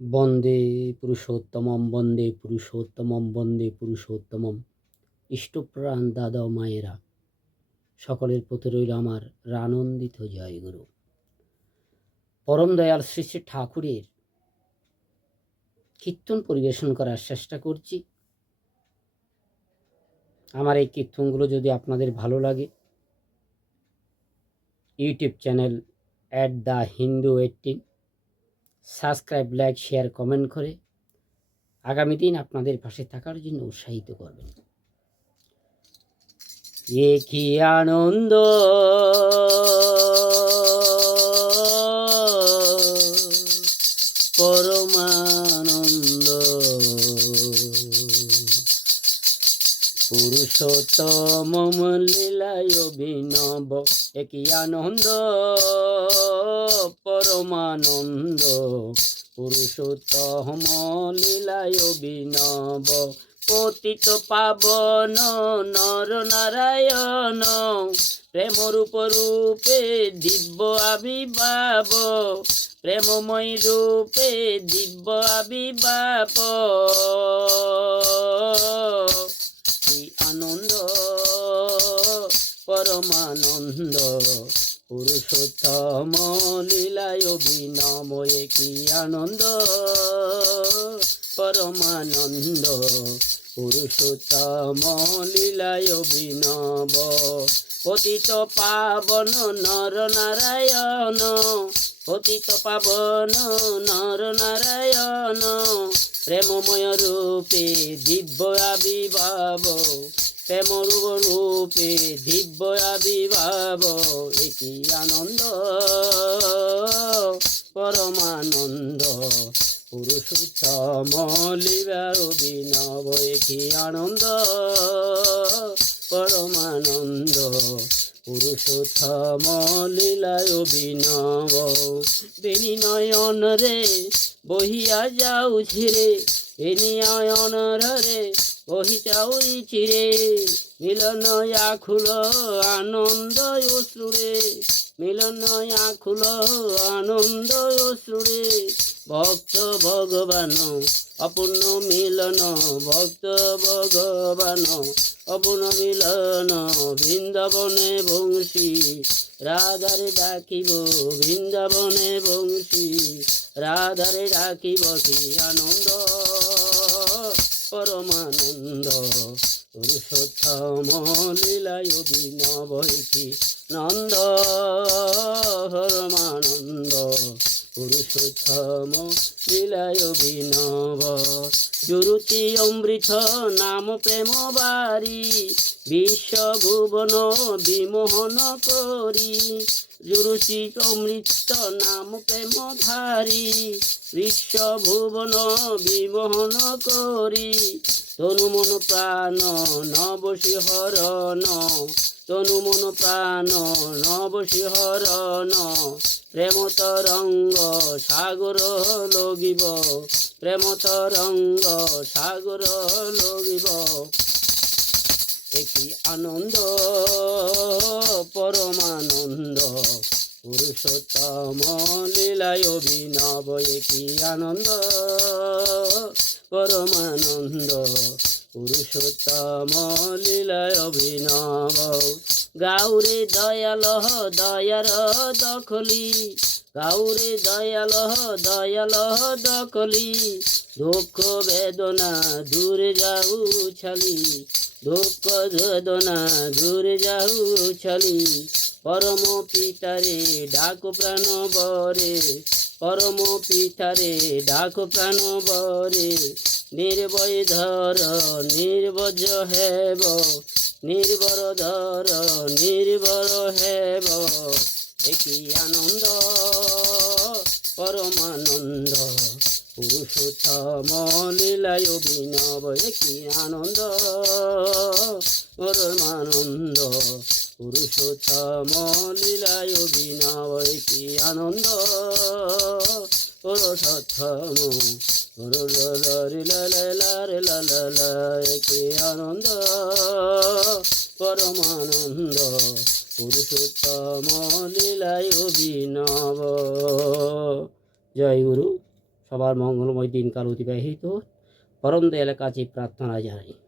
বন্দে পুরুষোত্তমম বন্দে পুরুষোত্তমম বন্দে পুরুষোত্তমম। ইষ্টপ্রাণ দাদা মায়েরা, সকলের প্রতি রইল আমার রানন্দিত জয়গুরু পরম দয়াল শ্রী শ্রী ঠাকুরের কীর্তন পরিবেশন করার চেষ্টা করছি। আমার এই কীর্তনগুলো যদি আপনাদের ভালো লাগে, YouTube channel at the Hindu eighteen subscribe, like, share, comment করে আগামী দিন আপনাদের পাশে থাকার জন্য উৎসাহিত করবেন। এ কি আনন্দ! পুরুষোত্তম লীলায় অভিনব একই আনন্দ, পরমানন্দ। পুরুষোত্তম লীলায় অভিনব, পতিত পাবন নর নারায়ণ। প্রেমরূপ রূপে দিব্য আবির্ভাব, প্রেমময় রূপে দিব্য আবির্ভাব। আনন্দ, পরমানন্দ, পুরুষোত্তম লীলায় অভিনময়ে কি আনন্দ? পরমানন্দ, পুরুষোত্তম লীলায় অভিনব, পতিত পাবন নর নারায়ণ, পতিত পাবন নর নারায়ণ প্রেমময় রূপে দিব্য আবির্ভাব প্রেম রূপে দিব্য আবির্ভাব একই আনন্দ, পরমানন্দ। পুরুষোত্তম লিবার অভিনব একই আনন্দ, পরমানন্দ। পুরুষোত্তম লীলায় অভিনব বেনি নয়ন রে বহিয়া যাও ঝিরে এনিয়ন রে বহি চাউরি চিরে মিলন আখুল আনন্দ অসুরে মিলন আখুল আনন্দ অসুরে ভক্ত ভগবান, অপূর্ণ মিলন, ভক্ত ভগবান, অপূর্ণ মিলন, বৃন্দাবনে বংশী। রাধারে ডাকিব, বৃন্দাবনে বংশী। রাধারে ডাকিব, কি আনন্দ, পরমানন্দ। পুরুষোত্তম লীলায় অভিনব কি নন্দ পরমানন্দ পুরুষোত্তম লীলায় অভিনব জুরুতি অমৃত নাম প্রেম বারি, বিশ্ব ভুবন বিমোহন করি। জুরুচি অমৃত নাম প্রেম ধারি, বিশ্ব ভুবন বিমোহন করি। তনু মন প্রাণ নবসি হরণ তনু মন প্রাণ নবসি হরণ প্রেম তরঙ্গ সাগর লগিব। প্রেম তরঙ্গ সাগর লগিব। একই আনন্দ, পরমানন্দ। পুরুষোত্তম লীলায় অভিনব। একই আনন্দ, পরমানন্দ। পুরুষোত্তম লীলায় অভিনব। গাউরে দয়াল দয়ার দখলি, গাউরে দয়াল দয়াল দখলি, দুঃখ বেদনা দূরে যাও ছালি, দুঃখ বেদনা দূরে যাও ছালি। পরম পিতারে ডাক প্রাণ বরে পরম পিতারে ডাক প্রাণ বরে। নির্ভয় ধর, নির্বজ হেব নির্ভর ধর নির্ভর হেব। একই আনন্দ, পরমানন্দ, পুরুষোত্তম লীলায় অভিনব। একই আনন্দ, পরমানন্দ পুরুষোত্তম লীলায় অভিনব একই আনন্দ। পুরুষোত্তম একই আনন্দ পরমানন্দ পুরুষোত্তম লীলায় অভিনব জয় গুরু সবার মঙ্গলময় দিনকাল অতিবাহিত পরম দয়ালের কাছে প্রার্থনা জানাই